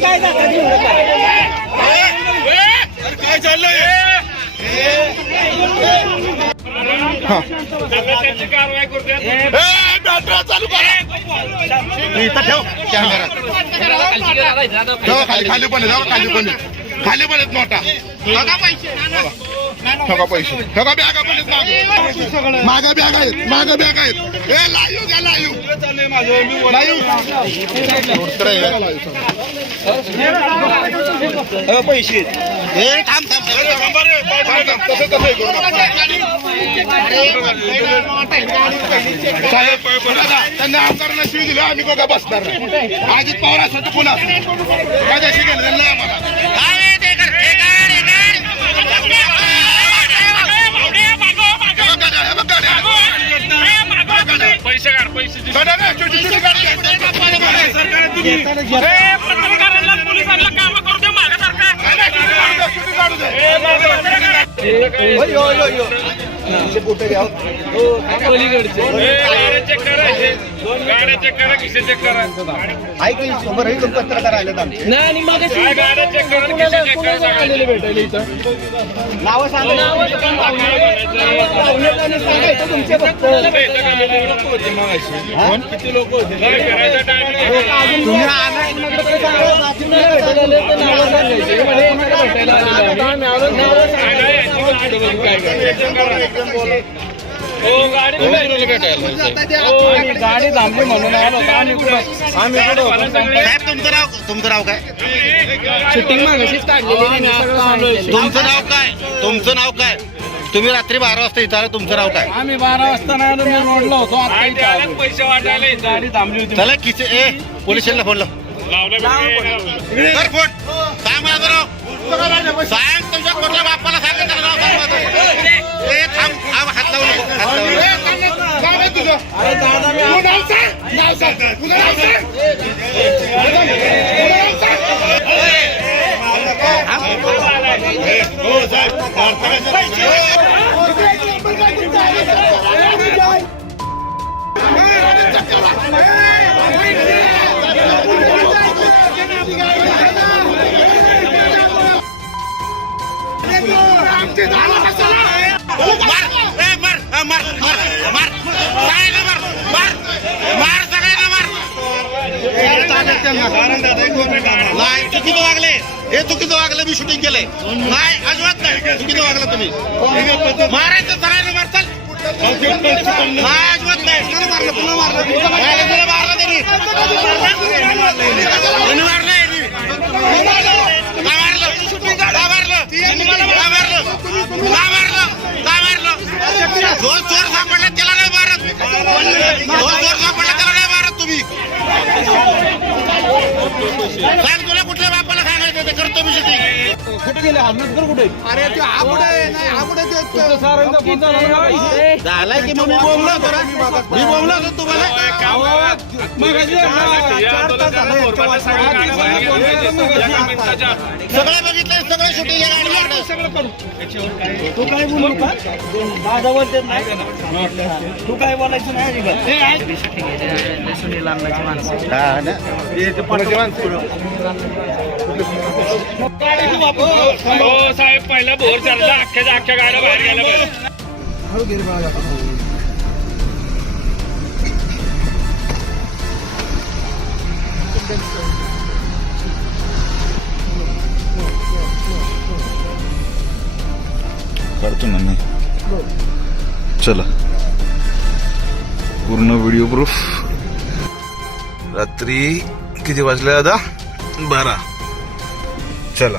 काय काय खाली कारवाई करतो खाली पण खाली पण मोठा पैसे. ठेवा पैसे. ठेवा बॅगा पण आहेत मागं. बॅग आहेत. मागं बॅग आहेत. ए लाईव द्या लाईव लाईव पैसे. ए थांब थांब. तसं कसं हे करू नका. साहेब त्यांना आमदारांना शिवी दिली आम्ही बघा बसणार अजित पवार असं तर पुन्हा माझ्याशी गेलं नाही आम्हाला. पत्रकारांना पोलिसांना कामं करू दे मागं. नाही, नाही, मागं पत्रकार. ए, गाड्या check करा, खिसे check करा. ऐक समोर हे पत्रकार आलेत आमचे गाड्या करा, करा सगळ्यांचे. नावं सांगा सांगायचं तुमचे फक्त किती लोक होते. तुम्ही गाडी? हो, थांबली म्हणून आलो होतो. आम्ही? साहेब तुमचं नाव तुमचं नाव काय शूटिंग मागाशीच काढलेली. तुमचं नाव काय तुमचं नाव काय तुम्ही रात्री बारा वाजता इथं आला तुमचं नाव काय? आम्ही बारा वाजता नाही आलो मी रोडला होतो. आता इथं आले. पैसे वाटायला. गाडी थांबली होती. चला किसे ए पोलीस स्टेशनला फोन लाव. लावलं बघ. कर फोन. सांग माझं नाव सांग तुमच्या कुठल्या सांग नाव सांग माझं. ए थांब. थांब हात लावू नको, हात लावू नको. अरे दादा मी मार हा, मार मार मार सगळ्यांना मार नाही चुकीचं वागले. हे चुकीचं वागलं मी शूटिंग केलंय. नाही अजिबात नाही. चुकीचं वागलं तुम्ही. मारायचं सगळ्यांना मार चल. नाही अजिबात नाही. कोणाला मारलं पुन्हा मारलं. मारलं त्यांनी. त्यांनी मारलं यांनी. का मारलं? का मारलं? का मारलं? का मारलं? का मारलं? दोन चोर सापडले त्याला नाही मारत. चोर सापडले त्याला नाही मारत तुम्ही. सांग तुला. कुठल्या बापाला ते मी शूटिंग कुठे गेले? हनुमंतर कुठे? अरे ते आबुडे नाही आबुडे सारांचा फोन झाला ना? झालाय की मग? मी बोललो ना. मी बोललो होतो तुम्हाला. सगळे बघितलंय सगळे शूटिंग तू काय बोलू का? माझा बोलतेच नाही. तू काय बोलायचं नाही हो साहेब पहिला चालला. अख्ख्याच्या अख्ख्या गाड्या बाहेर गेल्या काढतो ना मी. चला. पूर्ण व्हिडिओ प्रूफ रात्री किती वाजले आता? बारा. चला